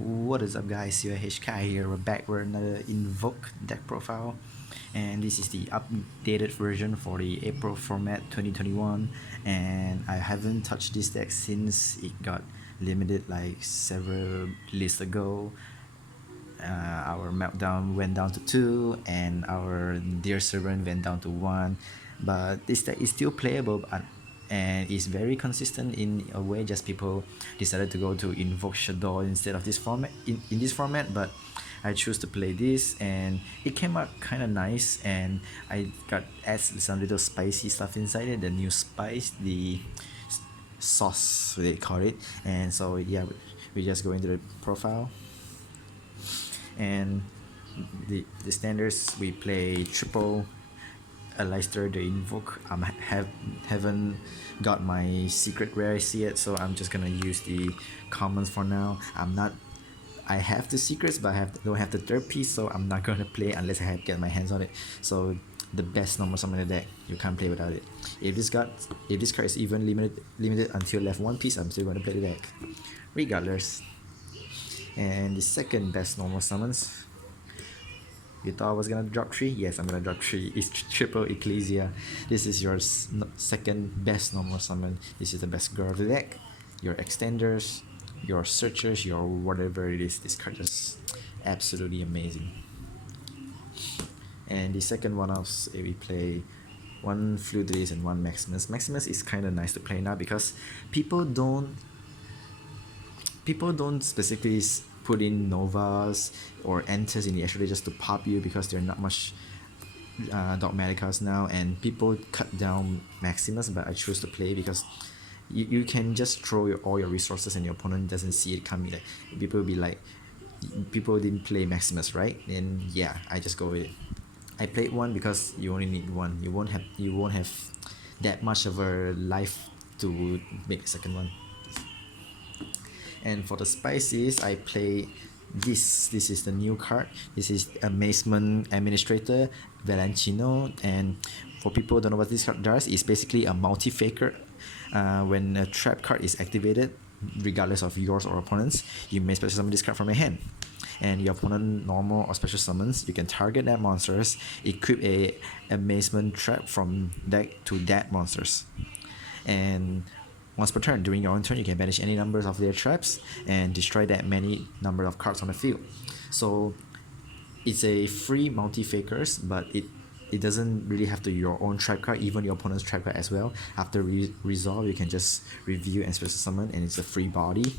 What is up, guys? CyH here. We're back with another Invoked deck profile, and this is the updated version for the April format 2021. And I haven't touched this deck since it got limited like several lists ago. Our meltdown went down to 2, and our dear servant went down to 1. But this deck is still playable, and is very consistent in a way. Just people decided to go to Invoked Shadow instead of this format in this format, but I choose to play this, and it came out kind of nice, and I got adds some little spicy stuff inside it, the new spice, the sauce they call it. And so yeah, we just go into the profile, and the standards, we play triple Leicester the Invoke. Haven't got my secret rares yet, so I'm just gonna use the commons for now. I have the secrets, but don't have the third piece, so I'm not gonna play unless I get my hands on it. So the best normal summon in the deck, you can't play without it. If this card is even limited until left one piece, I'm still gonna play the deck regardless. And the second best normal summons, you thought I was gonna drop 3? Yes, I'm gonna drop 3. It's triple Ecclesia. This is your second best normal summon. This is the best girl of the deck. Your extenders, your searchers, your whatever it is. This card is absolutely amazing. And the second one else, we play one Fluidis and one Maximus. Maximus is kind of nice to play now because people don't specifically put in Novas or Enters in the extra just to pop you, because there are not much Dogmaticas now, and people cut down Maximus, but I choose to play because you can just throw all your resources and your opponent doesn't see it coming. Like, people will be like, people didn't play Maximus, right? And yeah, I just go with it. I played one because you only need one. You won't have that much of a life to make a second one. And for the spices, I play this. This is the new card. This is Amazement Administrator Valancino. And for people who don't know what this card does, it's basically a multifaker. When a trap card is activated, regardless of yours or opponent's, you may special summon this card from your hand. And your opponent normal or special summons, you can target that monsters, equip a amazement trap from deck to that monsters. And once per turn, during your own turn, you can banish any numbers of their traps and destroy that many number of cards on the field. So it's a free multi-fakers, but it doesn't really have to your own trap card, even your opponent's trap card as well. After resolve, you can just review and special summon, and it's a free body.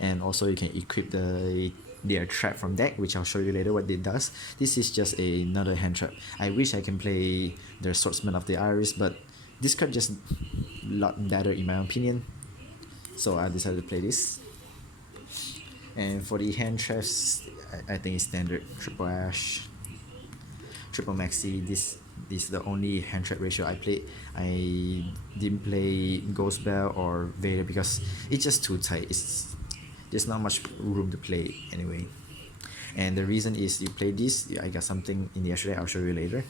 And also you can equip their trap from deck, which I'll show you later what it does. This is just another hand trap. I wish I can play the Swordsman of the Iris, but this card just a lot better in my opinion, so I decided to play this. And for the hand traps, I think it's standard triple Ash, triple Maxi. This is the only hand trap ratio I played. I didn't play Ghost Bell or Vader because it's just too tight. There's not much room to play anyway. And the reason is, you play this, I got something in the extra deck I'll show you later.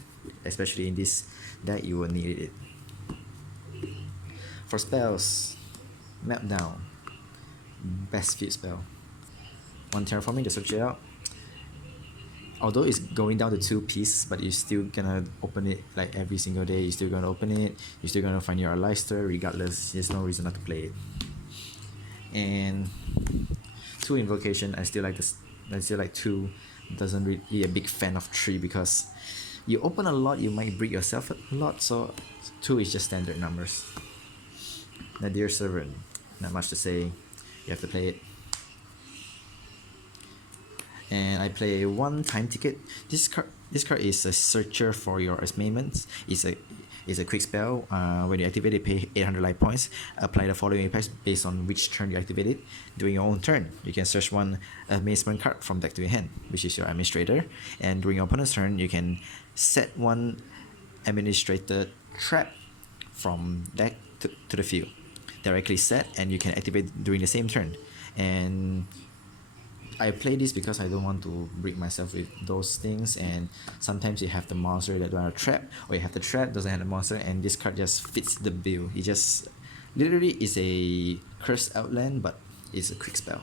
Especially in this deck, you will need it. For spells, Meltdown, best field spell. One terraforming, just search it out. Although it's going down to 2 pieces, but you're still gonna open it like every single day. You're still gonna open it. You're still gonna find your Leicester regardless. There's no reason not to play it. And 2 invocation, I still like this. I still like 2. Doesn't really be a big fan of 3 because you open a lot, you might break yourself a lot. So 2 is just standard numbers. Nadir Servant, not much to say. You have to play it. And I play 1 time ticket. This card is a searcher for your amazements. It's a quick spell. When you activate it, pay 800 life points. Apply the following effects based on which turn you activate it. During your own turn, you can search 1 amazement card from deck to your hand, which is your administrator. And during your opponent's turn, you can set 1 administrator trap from deck to the field, directly set, and you can activate during the same turn. And I play this because I don't want to break myself with those things, and sometimes you have the monster that don't have a trap, or you have the trap doesn't have the monster, and this card just fits the bill. It just literally is a cursed outland, but it's a quick spell.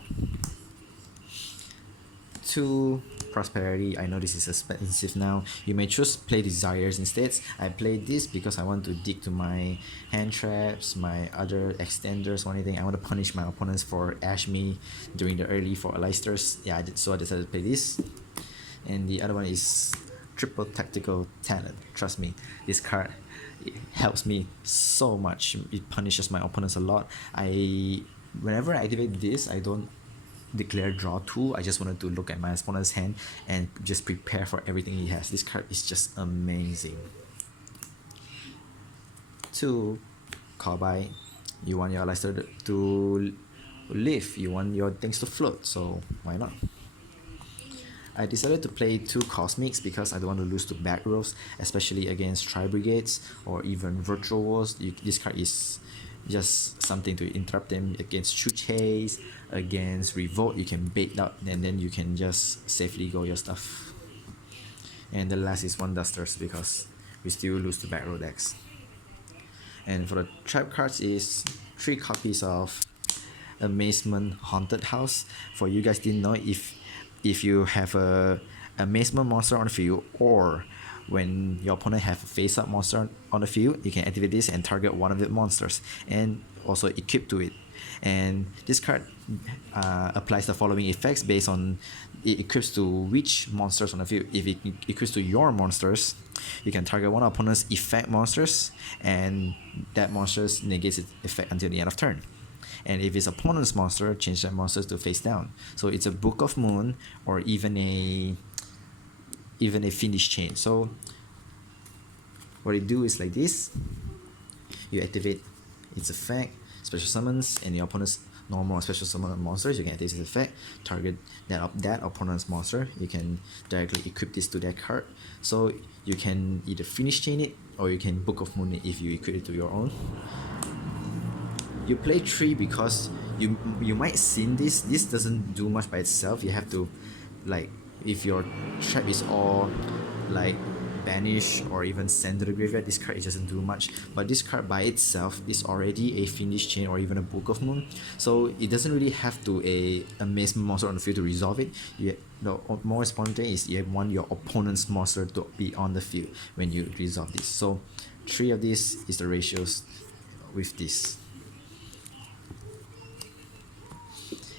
2 prosperity. I know this is expensive now. You may choose play desires instead. I play this because I want to dig to my hand traps, my other extenders or anything. I want to punish my opponents for ash me during the early for Alisters. Yeah, I decided to play this. And the other one is triple tactical talent. Trust me, this card, it helps me so much. It punishes my opponents a lot. Whenever I activate this, I don't declare draw 2. I just wanted to look at my opponent's hand and just prepare for everything he has. This card is just amazing. 2 call by. You want your Leicester to live, you want your things to float, so why not? I decided to play 2 Cosmics because I don't want to lose to back rows, especially against Tri-Brigades or even Virtual Wars. This card is just something to interrupt them against True Chase, against Revolt. You can bait out and then you can just safely go your stuff. And the last is 1 Dusters because we still lose to back row decks. And for the trap cards is 3 copies of Amazement Haunted House. For you guys didn't know, if you have a Amazement monster on the field, or when your opponent have a face-up monster on the field, you can activate this and target one of the monsters and also equip to it. And this card applies the following effects based on it equips to which monsters on the field. If it equips to your monsters, you can target one opponent's effect monsters and that monster negates its effect until the end of turn. And if it's opponent's monster, change that monster to face down. So it's a Book of Moon or even a Fiendish Chain. So what you do is like this. You activate its effect, special summons, and your opponent's normal or special summon monsters. You can activate this effect, target that opponent's monster. You can directly equip this to that card. So you can either Fiendish Chain it or you can Book of Moon it if you equip it to your own. You play 3 because you might seen this. This doesn't do much by itself. You have to, like, if your trap is all like banish or even send to the graveyard, this card doesn't do much. But this card by itself is already a Fiendish Chain or even a Book of Moon, so it doesn't really have to a Amazement monster on the field to resolve it. The more important thing is you want your opponent's monster to be on the field when you resolve this. So 3 of this is the ratios with this.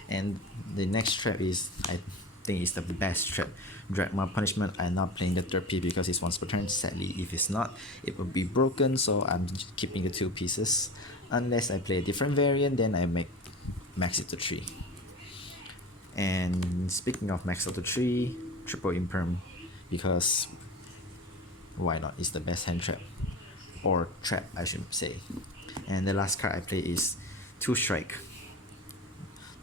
And the next trap is, I think it's the best trap, Dragma Punishment. I'm not playing the 3rd piece because it's once per turn. Sadly, if it's not, it will be broken, so I'm keeping the 2 pieces. Unless I play a different variant, then I max it to 3. And speaking of max out to 3, triple imperm, because why not? It's the best hand trap, or trap I should say. And the last card I play is 2 Strike.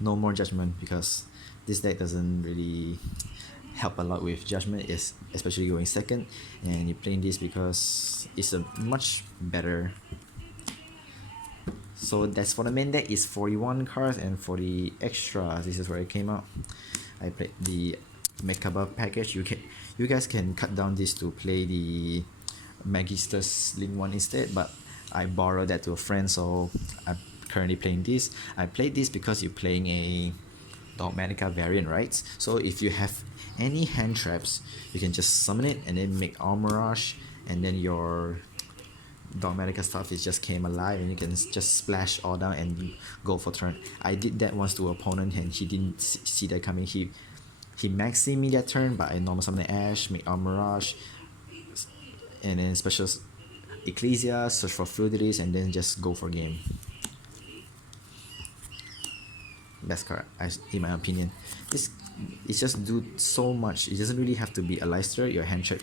No more Judgment, because this deck doesn't really help a lot with Judgment, especially going second, and you're playing this because it's a much better. So that's for the main deck. Is 41 cards, and for the extra, this is where it came out. I played the Merkaba package. You guys can cut down this to play the Magister's Link 1 instead, but I borrowed that to a friend, so I'm currently playing this. I played this because you're playing a Dogmatica variant, right? So if you have any hand traps, you can just summon it and then make Armorage, and then your Dogmatica stuff is just came alive and you can just splash all down and go for turn. I did that once to an opponent and he didn't see that coming. He maxed me that turn, but I normal summon the Ash, make Armorage, and then special Ecclesia, search for Fluidities, and then just go for game. Best card, in my opinion. It just do so much. It doesn't really have to be a Leicester. Your hand trap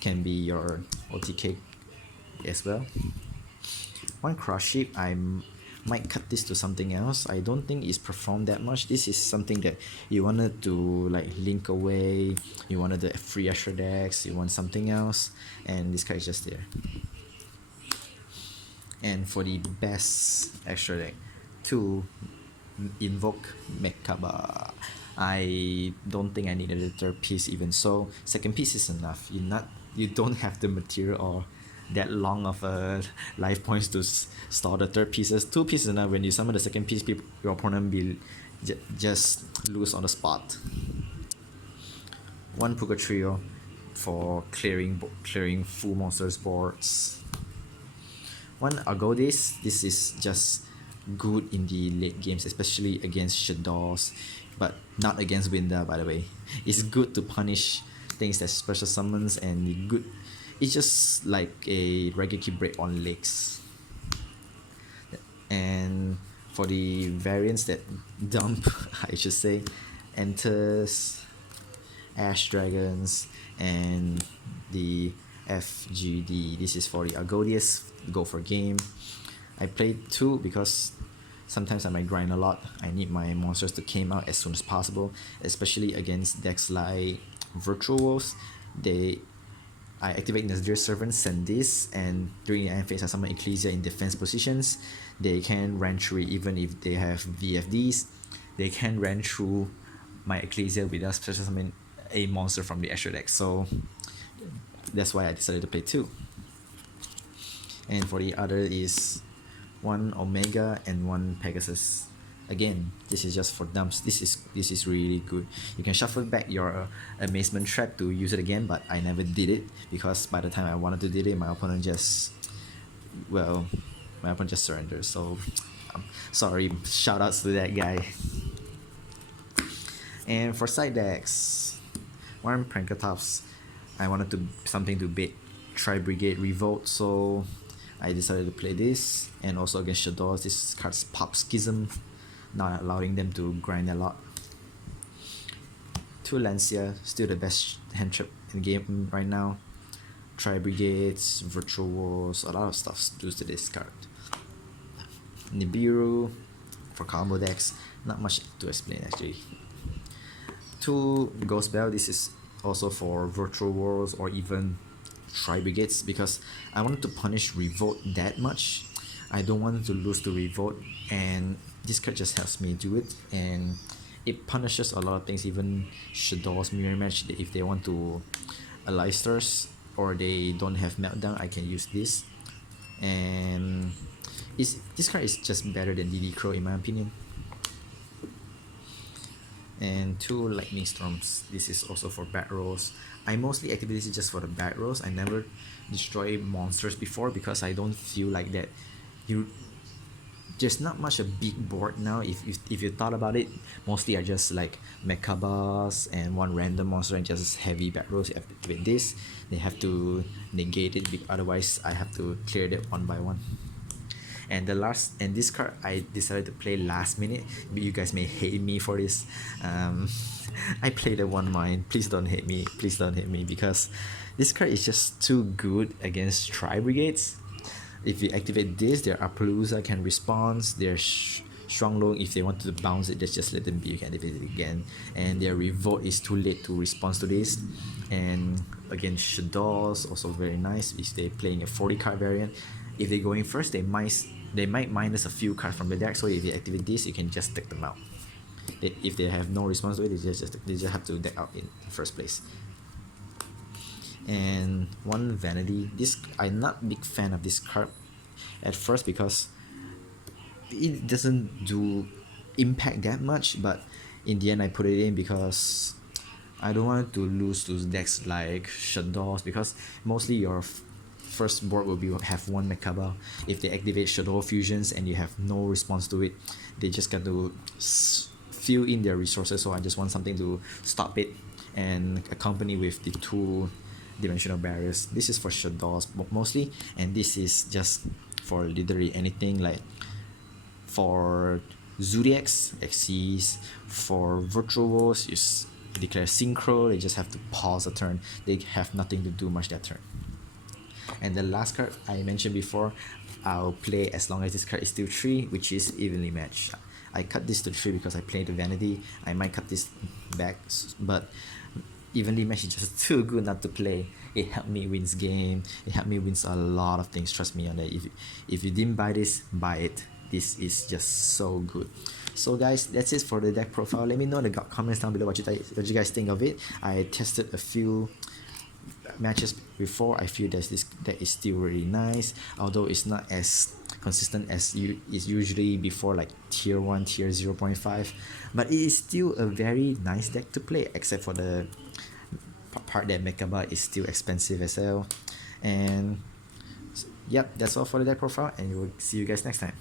can be your OTK as well. 1 Cross Ship, I might cut this to something else. I don't think it's performed that much. This is something that you wanted to like link away, you wanted the free extra decks, you want something else, and this card is just there. And for the best extra deck, 2 Invoked Dogmatica. I don't think I needed a 3rd piece even so. 2nd piece is enough. You don't have the material or that long of a life points to store the 3rd pieces. 2 pieces enough. When you summon the 2nd piece, your opponent will just lose on the spot. one Puka Trio for clearing full monsters boards. One Argodis, this is just good in the late games, especially against Shadows, but not against Winda, by the way. It's good to punish things that special summons, and good. It's just like a Regeki break on legs. And for the variants that dump, I should say, enters, Ash Dragons, and the FGD. This is for the Argodius go for game. I played 2 because sometimes I might grind a lot. I need my monsters to came out as soon as possible, especially against decks like Virtual Wolves. I activate Nazir Servant, send this, and during the end phase I summon Ecclesia in defense positions. They can run through it even if they have VFDs. They can run through my Ecclesia without special summon a monster from the extra deck. So that's why I decided to play 2. And for the other is one Omega and one Pegasus. Again, this is just for dumps. This is really good. You can shuffle back your Amazement track to use it again, but I never did it because by the time I wanted to do it, my opponent just surrendered. So sorry, shout outs to that guy. And for side decks, one Prankatops. I wanted something to bait Tri-Brigade Revolt, so I decided to play this. And also against Shadows, this card's Pop Schism, not allowing them to grind a lot. 2 Lancia, still the best hand trap in the game right now. Tri-Brigades, Virtual Wars, a lot of stuff due to this card. Nibiru for combo decks, not much to explain actually. 2 Ghost Bell, this is also for Virtual Wars or even Tri-Brigades because I wanted to punish Revolt that much. I don't want to lose to Revolt, and this card just helps me do it, and it punishes a lot of things, even Shadow's Mirror Match. If they want to Alysters or they don't have Meltdown, I can use this. And this card is just better than DD Crow in my opinion. And 2 Lightning Storms. This is also for Bat Rolls. I mostly activate this just for the Bat Rolls. I never destroy monsters before because I don't feel like that. There's not much a big board now. If you thought about it, mostly I just like Mechabas and one random monster and just heavy Bat Rolls. If I activate this, they have to negate it. Otherwise, I have to clear that one by one. And this card I decided to play last minute. You guys may hate me for this. I played a 1-9. Please don't hate me. Please don't hate me because this card is just too good against Tri-Brigades. If you activate this, their Appaloosa can respond. Their Shuanglong, if they want to bounce it, just let them be. You can activate it again. And their Revolt is too late to respond to this. And against Shadows, also very nice if they're playing a 40 card variant. If they go in first, they might minus a few cards from the deck. So if you activate this, you can just take them out. If they have no response to it, they just have to deck out in the first place. And one Vanity. I'm not a big fan of this card at first because it doesn't do impact that much, but in the end I put it in because I don't want to lose to decks like Shadows, because mostly your first board will have one Mechaba. If they activate Shadow Fusions and you have no response to it, they just got to fill in their resources. So I just want something to stop it and accompany with the 2 dimensional barriers. This is for Shadows mostly, and this is just for literally anything. Like for Zodiacs, Xyz, for Virtual Wars, you declare Synchro, they just have to pause a turn. They have nothing to do much that turn. And the last card I mentioned before, I'll play as long as this card is still 3, which is Evenly Matched. I cut this to 3 because I played the Vanity. I might cut this back, but Evenly Matched is just too good not to play. It helped me win game. It helped me win a lot of things. Trust me on that. If you didn't buy this, buy it. This is just so good. So guys, that's it for the deck profile. Let me know in the comments down below what you guys think of it. I tested a few matches before. I feel that this deck is still really nice, although it's not as consistent as is usually before, like tier 1, tier 0.5, but it is still a very nice deck to play, except for the part that Mekaba is still expensive as well. And yep, that's all for the deck profile, and we'll see you guys next time.